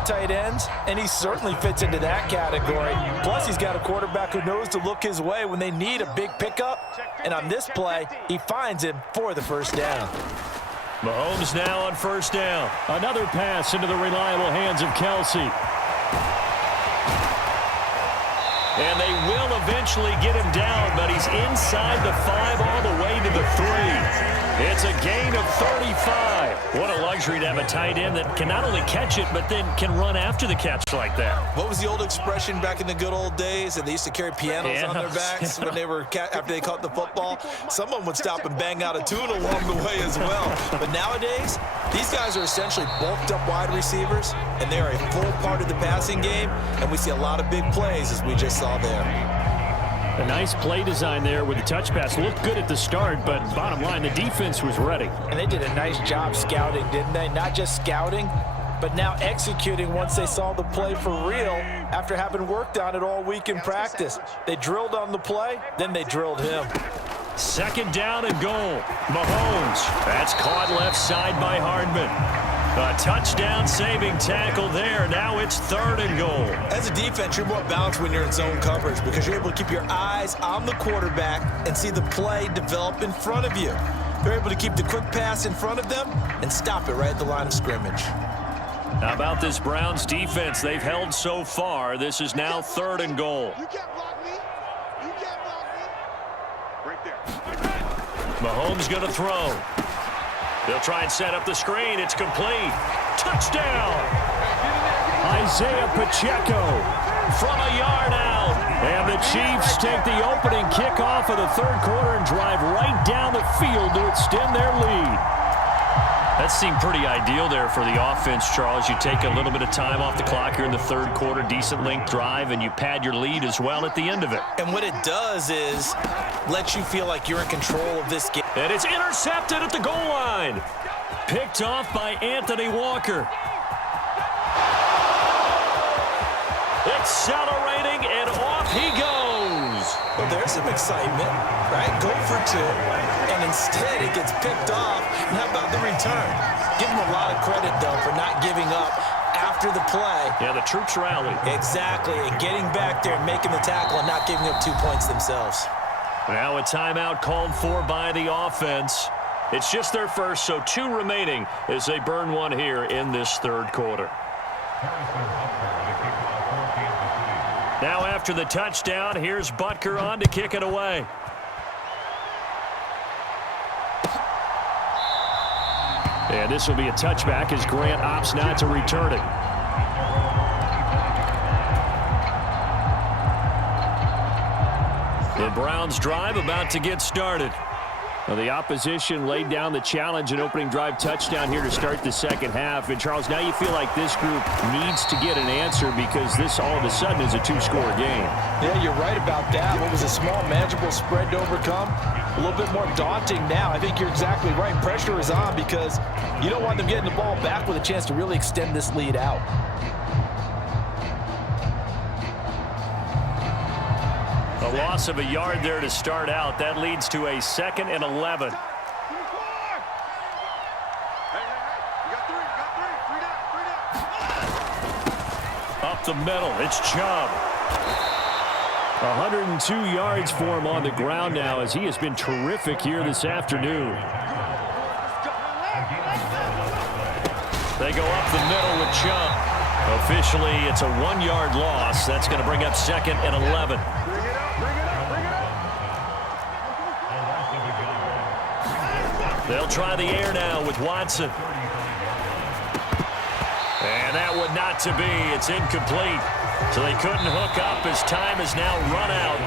tight ends, and he certainly fits into that category. Plus, he's got a quarterback who knows to look his way when they need a big pickup. And on this play, he finds him for the first down. Mahomes now on first down. Another pass into the reliable hands of Kelsey. And they will eventually get him down, but he's inside the 5 all the way to the 3. It's a gain of 35. What a luxury to have a tight end that can not only catch it, but then can run after the catch like that. What was the old expression back in the good old days? And they used to carry pianos on their backs when they were after they caught the football. Someone would stop and bang out a tune along the way as well. But nowadays, these guys are essentially bulked up wide receivers, and they are a full part of the passing game, and we see a lot of big plays as we just saw there. A nice play design there with the touch pass. Looked good at the start, but bottom line, the defense was ready. And they did a nice job scouting, didn't they? Not just scouting, but now executing once they saw the play for real after having worked on it all week in practice. They drilled on the play, then they drilled him. Second down and goal. Mahomes. That's caught left side by Hardman. A touchdown-saving tackle there. Now it's 3rd and goal. As a defense, you're more balanced when you're in zone coverage because you're able to keep your eyes on the quarterback and see the play develop in front of you. They're able to keep the quick pass in front of them and stop it right at the line of scrimmage. How about this Browns defense? They've held so far. This is now 3rd and goal. You can't block me. You can't block me. Right there. Mahomes going to throw. They'll try and set up the screen. It's complete. Touchdown! Isaiah Pacheco from a yard out. And the Chiefs take the opening kickoff of the 3rd quarter and drive right down the field to extend their lead. That seemed pretty ideal there for the offense, Charles. You take a little bit of time off the clock here in the 3rd quarter, decent length drive, and you pad your lead as well at the end of it. And what it does is let you feel like you're in control of this game. And it's intercepted at the goal line. Picked off by Anthony Walker. Accelerating, and off he goes. Well, there's some excitement, right? Go for 2, and instead it gets picked off. And how about the return? Give him a lot of credit, though, for not giving up after the play. Yeah, the troops rallied. Exactly, and getting back there and making the tackle and not giving up 2 points themselves. Now a timeout called for by the offense. It's just their first, so 2 remaining as they burn one here in this 3rd quarter. Now after the touchdown, here's Butker on to kick it away. And this will be a touchback as Grant opts not to return it. The Browns drive about to get started. Well, the opposition laid down the challenge and opening drive touchdown here to start the second half. And, Charles, now you feel like this group needs to get an answer because this all of a sudden is a 2-score game. Yeah, you're right about that. What was a small, manageable spread to overcome, a little bit more daunting now. I think you're exactly right. Pressure is on because you don't want them getting the ball back with a chance to really extend this lead out. A loss of a yard there to start out. That leads to a 2nd and 11. Up the middle, it's Chubb. 102 yards for him on the ground now as he has been terrific here this afternoon. They go up the middle with Chubb. Officially, it's a 1-yard loss. That's going to bring up 2nd and 11. They'll try the air now with Watson. And that would not to be. It's incomplete. So they couldn't hook up as time has now run out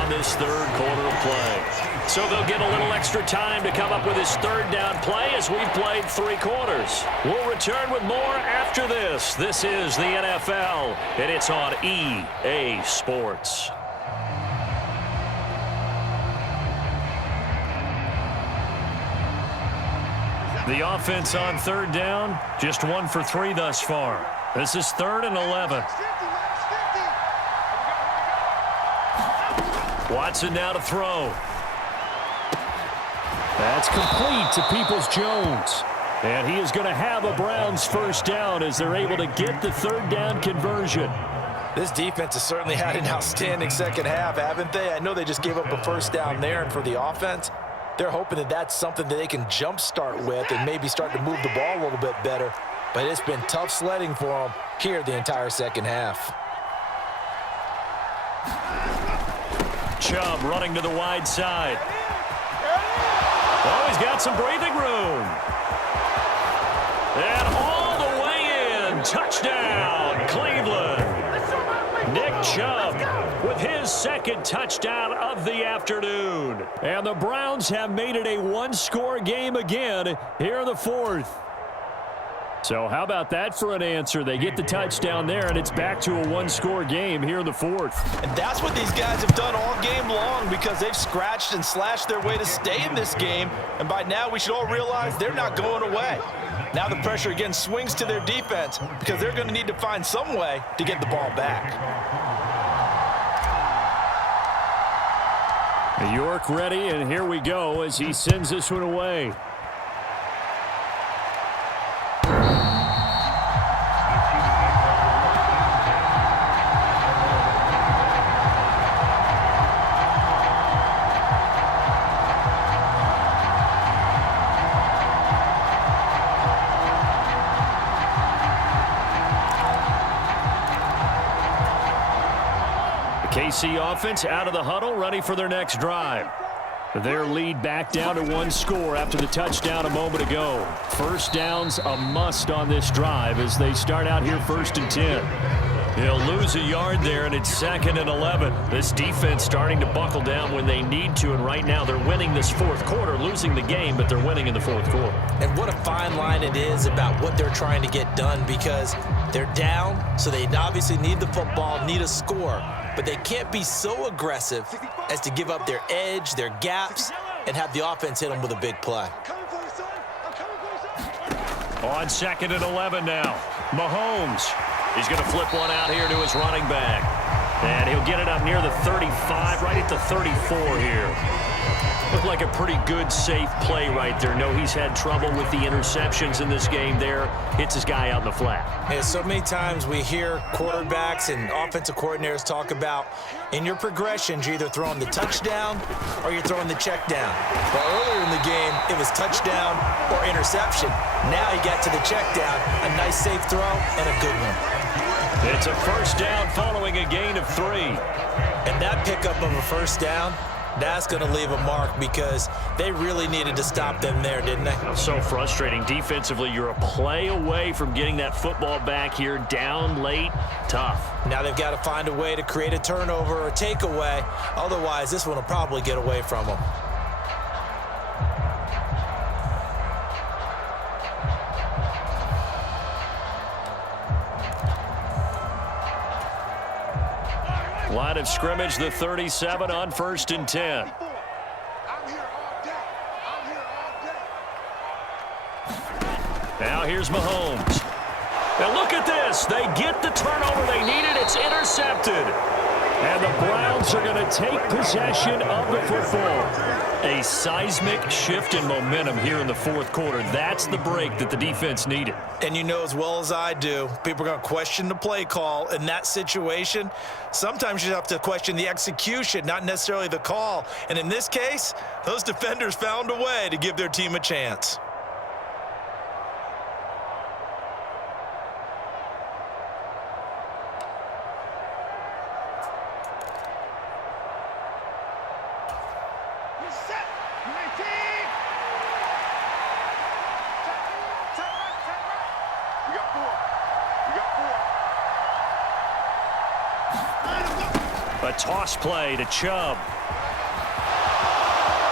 on this 3rd quarter of play. So they'll get a little extra time to come up with his 3rd down play as we've played 3 quarters. We'll return with more after this. This is the NFL, and it's on EA Sports. The offense on 3rd down, just 1 for 3 thus far. This is 3rd and 11. Watson now to throw. That's complete to Peoples-Jones. And he is going to have a Browns first down as they're able to get the third down conversion. This defense has certainly had an outstanding second half, haven't they? I know they just gave up a first down there, and for the offense, they're hoping that that's something that they can jumpstart with and maybe start to move the ball a little bit better. But it's been tough sledding for them here the entire second half. Chubb running to the wide side. Oh, he's got some breathing room. And all the way in. Touchdown, Cleveland. Nick Chubb with his second touchdown of the afternoon. And the Browns have made it a one-score game again here in the fourth. So how about that for an answer? They get the touchdown there, and it's back to a one-score game here in the fourth. And that's what these guys have done all game long because they've scratched and slashed their way to stay in this game. And by now, we should all realize they're not going away. Now the pressure again swings to their defense because they're going to need to find some way to get the ball back. York ready, and here we go as he sends this one away. KC offense out of the huddle, ready for their next drive. Their lead back down to one score after the touchdown a moment ago. First down's a must on this drive as they start out here 1st and 10. He'll lose a yard there, and it's 2nd and 11. This defense starting to buckle down when they need to, and right now they're winning this fourth quarter, losing the game, but they're winning in the fourth quarter. And what a fine line it is about what they're trying to get done because they're down, so they obviously need the football, need a score. But they can't be so aggressive as to give up their edge, their gaps, and have the offense hit them with a big play. On 2nd and 11 now, Mahomes. He's going to flip one out here to his running back. And he'll get it up near the 35, right at the 34 here. Looked like a pretty good, safe play right there. No, he's had trouble with the interceptions in this game there. Hits his guy out in the flat. And so many times we hear quarterbacks and offensive coordinators talk about in your progressions, you're either throwing the touchdown or you're throwing the check down. Well, earlier in the game, it was touchdown or interception. Now he got to the check down, a nice safe throw and a good one. It's a first down following a gain of 3. And that pickup of a first down, that's going to leave a mark because they really needed to stop them there, didn't they? So frustrating. Defensively, you're a play away from getting that football back here, down late, tough. Now they've got to find a way to create a turnover or takeaway. Otherwise, this one will probably get away from them. Line of scrimmage, the 37 on 1st and 10. Now here's Mahomes. And look at this. They get the turnover they needed. It's intercepted. And the Browns are going to take possession of the football. A seismic shift in momentum here in the fourth quarter. That's the break that the defense needed. And you know as well as I do, people are going to question the play call in that situation. Sometimes you have to question the execution, not necessarily the call. And in this case, those defenders found a way to give their team a chance. A toss play to Chubb.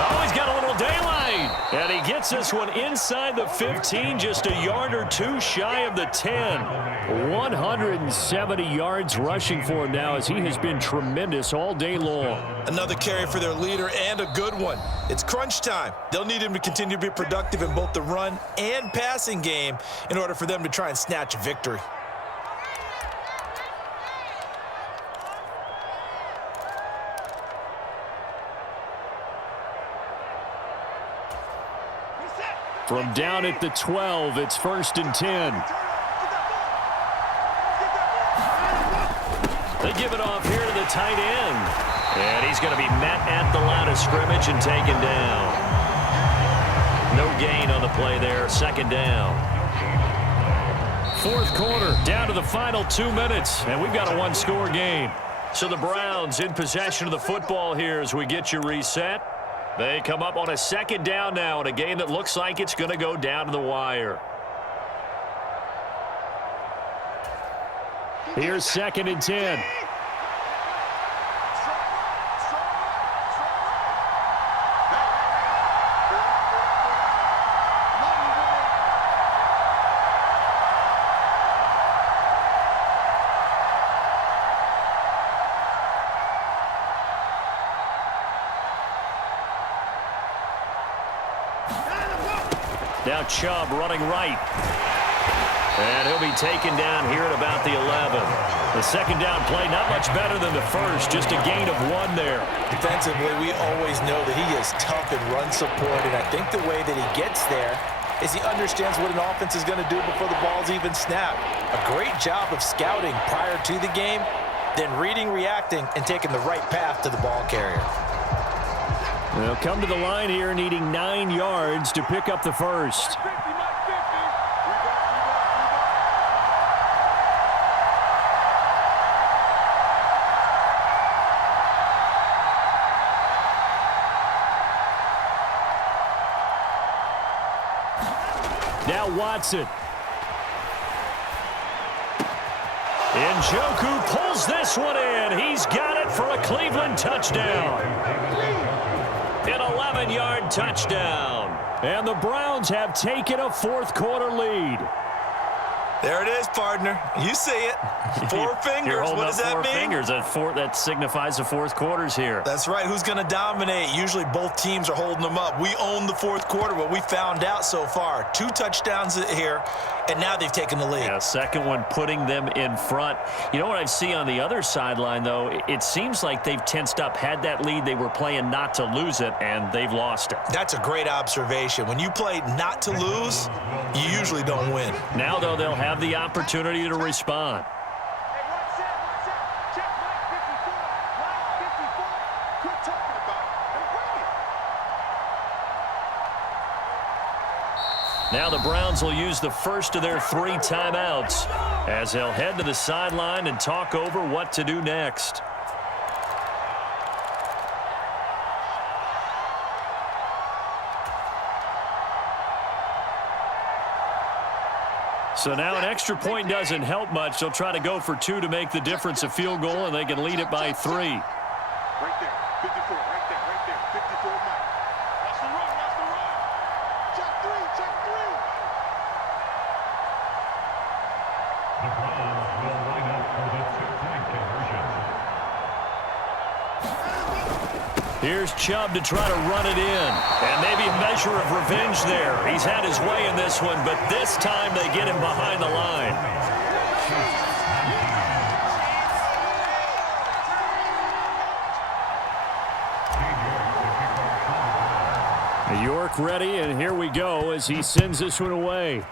Oh, he's got a little daylight. And he gets this one inside the 15, just a yard or two shy of the 10. 170 yards rushing for him now as he has been tremendous all day long. Another carry for their leader and a good one. It's crunch time. They'll need him to continue to be productive in both the run and passing game in order for them to try and snatch a victory. From down at the 12, it's 1st and 10. They give it off here to the tight end. And he's going to be met at the line of scrimmage and taken down. No gain on the play there. 2nd down. 4th quarter, down to the final 2 minutes. And we've got a one-score game. So the Browns in possession of the football here as we get you reset. They come up on a 2nd down now in a game that looks like it's going to go down to the wire. Here's 2nd and 10. Now Chubb running right. And he'll be taken down here at about the 11. The 2nd down play not much better than the first, just a gain of 1 there. Defensively, we always know that he is tough in run support, and I think the way that he gets there is he understands what an offense is going to do before the ball's even snapped. A great job of scouting prior to the game, then reading, reacting, and taking the right path to the ball carrier. They'll come to the line here needing 9 yards to pick up the first. Now Watson. Njoku pulls this one in. He's got it for a Cleveland touchdown. An 11-yard touchdown. And the Browns have taken a 4th quarter lead. There it is, partner. You see it. 4 fingers. What does that mean? 4 fingers. That signifies the 4th quarter's here. That's right. Who's going to dominate? Usually both teams are holding them up. We own the 4th quarter, what we found out so far. 2 touchdowns here, and now they've taken the lead. Yeah, 2nd one putting them in front. You know what I see on the other sideline, though? It seems like they've tensed up. Had that lead, they were playing not to lose it, and they've lost it. That's a great observation. When you play not to lose, you usually don't win. Now, though, they'll have the opportunity to respond. Now the Browns will use the first of their 3 timeouts as they'll head to the sideline and talk over what to do next. So now an extra point doesn't help much. They'll try to go for 2 to make the difference a field goal, and they can lead it by 3. Right there, 54, right there, 54, Mike. Watch the run, watch the run. Check 3, check 3. The Browns will line up for the 2-point conversion. Here's Chubb to try to run it in. And maybe a measure of revenge there. He's had his way in this one, but this time they get him behind the line. York ready, and here we go as he sends this one away.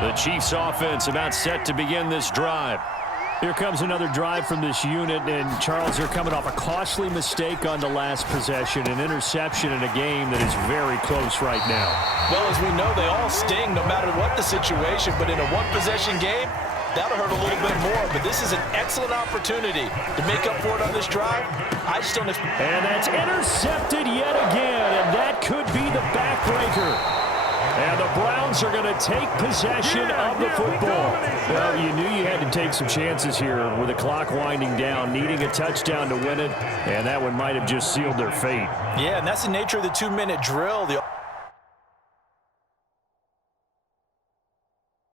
The Chiefs offense about set to begin this drive. Here comes another drive from this unit, and Charles, they're coming off a costly mistake on the last possession, an interception in a game that is very close right now. Well, as we know, they all sting no matter what the situation, but in a one-possession game, that'll hurt a little bit more, but this is an excellent opportunity to make up for it on this drive. I just don't expect. And that's intercepted yet again, and that could be the backbreaker. And the Browns are going to take possession of the football. Well, you knew you had to take some chances here with the clock winding down, needing a touchdown to win it, and that one might have just sealed their fate. Yeah, and that's the nature of the 2-minute drill. The